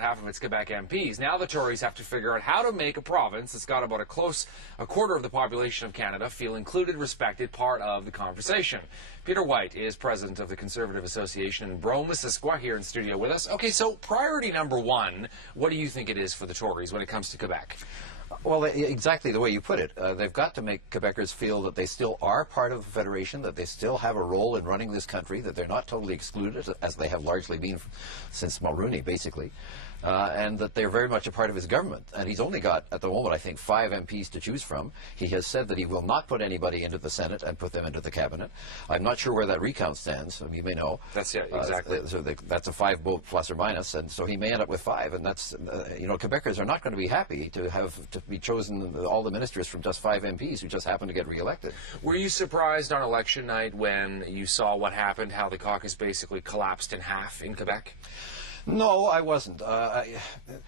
half of its Quebec MPs. Now the Tories have to figure out how to make a province that's got about a quarter of the population of Canada feel included, respected, part of the conversation. Peter White is president of the Conservative Association in Brome-Missisquoi, here in studio with us. Okay, so priority number one, what do you think it is for the Tories when it comes to Quebec? Well, exactly the way you put it. They've got to make Quebecers feel that they still are part of the Federation, that they still have a role in running this country, that they're not totally excluded, as they have largely been since Mulroney, basically, and that they're very much a part of his government. And he's only got, at the moment, I think, 5 MPs to choose from. He has said that he will not put anybody into the Senate and put them into the Cabinet. I'm not sure where that recount stands. You may know. That's exactly. So that's a 5-vote plus or minus, and so he may end up with 5. And that's, Quebecers are not going to be happy to be chosen, all the ministers, from just 5 MPs who just happen to get reelected. Were you surprised on election night when you saw what happened, how the caucus basically collapsed in half in Quebec? No, I wasn't.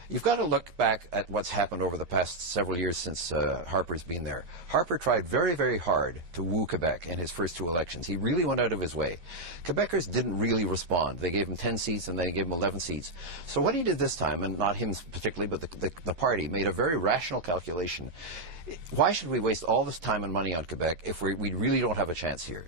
You've got to look back at what's happened over the past several years since Harper's been there. Harper tried very, very hard to woo Quebec in his first 2 elections. He really went out of his way. Quebecers didn't really respond. They gave him 10 seats and they gave him 11 seats. So what he did this time, and not him particularly, but the party, made a very rational calculation. Why should we waste all this time and money on Quebec if we really don't have a chance here?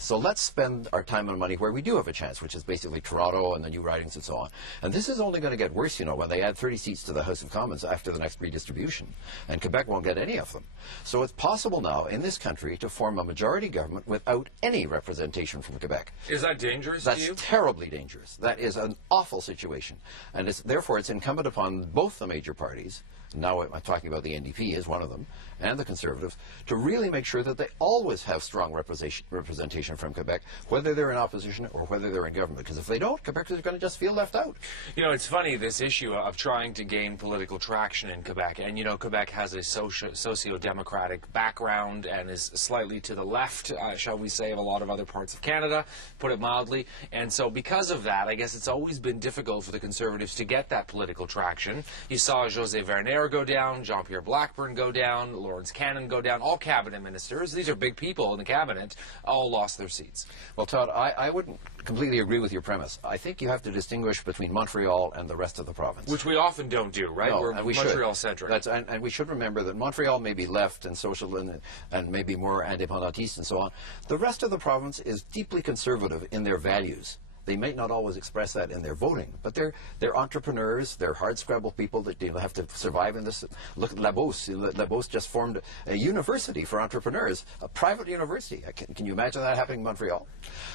So let's spend our time and money where we do have a chance, which is basically Toronto and the new ridings and so on. And this is only going to get worse, when they add 30 seats to the House of Commons after the next redistribution. And Quebec won't get any of them. So it's possible now in this country to form a majority government without any representation from Quebec. Is that dangerous to you? That's terribly dangerous. That is an awful situation. And therefore it's incumbent upon both the major parties, now I'm talking about the NDP as one of them, and the Conservatives, to really make sure that they always have strong representation from Quebec, whether they're in opposition or whether they're in government. Because if they don't, Quebecers are going to just feel left out. It's funny, this issue of trying to gain political traction in Quebec. And, Quebec has a socio-democratic background and is slightly to the left, shall we say, of a lot of other parts of Canada, put it mildly. And so because of that, I guess it's always been difficult for the Conservatives to get that political traction. You saw José Vernier go down, Jean-Pierre Blackburn go down, Lawrence Cannon go down, all cabinet ministers. These are big people in the cabinet, all lost their seats. Well, Todd, I wouldn't completely agree with your premise. I think you have to distinguish between Montreal and the rest of the province. Which we often don't do, right? No, We're and we Montreal-centric. And we should remember that Montreal may be left and social and maybe more independentiste and so on. The rest of the province is deeply conservative in their values. They may not always express that in their voting, but they're entrepreneurs, they're hard-scrabble people that have to survive in this. Look at La Beauce. La Beauce just formed a university for entrepreneurs, a private university. Can you imagine that happening in Montreal?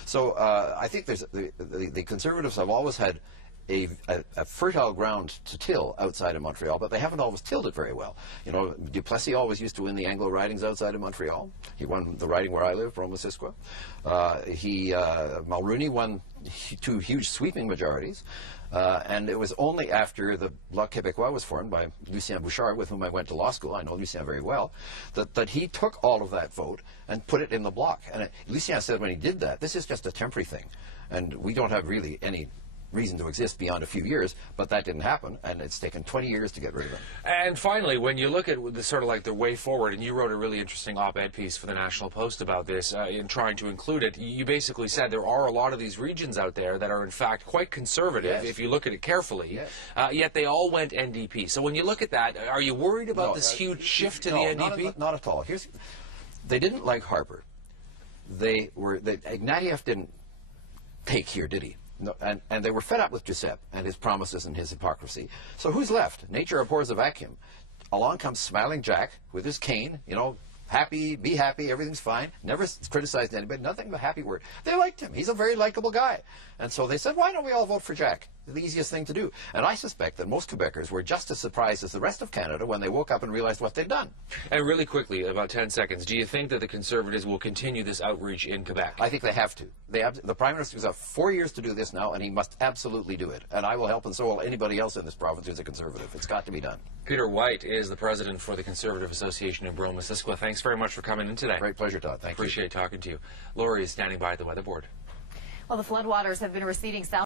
So I think the Conservatives have always had a fertile ground to till outside of Montreal, but they haven't always tilled it very well. Duplessis always used to win the Anglo ridings outside of Montreal. He won the riding where I live, Brome-Missisquoi. Mulroney won 2 huge sweeping majorities, and it was only after the Bloc Québécois was formed by Lucien Bouchard, with whom I went to law school, I know Lucien very well, that he took all of that vote and put it in the Bloc. And Lucien said when he did that, this is just a temporary thing, and we don't have really any reason to exist beyond a few years, but that didn't happen, and it's taken 20 years to get rid of them. And finally, when you look at the way forward, and you wrote a really interesting op-ed piece for the National Post about this, in trying to include it, you basically said there are a lot of these regions out there that are in fact quite conservative, if you look at it carefully, yet they all went NDP. So when you look at that, are you worried about this huge shift to the NDP? Not at all. They didn't like Harper. Ignatieff didn't take here, did he? No, and they were fed up with Giuseppe and his promises and his hypocrisy. So who's left? Nature abhors a vacuum. Along comes smiling Jack with his cane, happy, be happy, everything's fine, never criticized anybody, nothing but a happy word. They liked him. He's a very likable guy. And so they said, why don't we all vote for Jack? The easiest thing to do. And I suspect that most Quebecers were just as surprised as the rest of Canada when they woke up and realized what they'd done. And really quickly, about 10 seconds, do you think that the Conservatives will continue this outreach in Quebec? I think they have to. The Prime Minister's got 4 years to do this now, and he must absolutely do it. And I will help, and so will anybody else in this province who's a Conservative. It's got to be done. Peter White is the president for the Conservative Association in Brome-Missisquoi. Thanks very much for coming in today. Great pleasure, Todd. Thank you. Appreciate talking to you. Lori is standing by at the weather board. Well, the floodwaters have been receding south.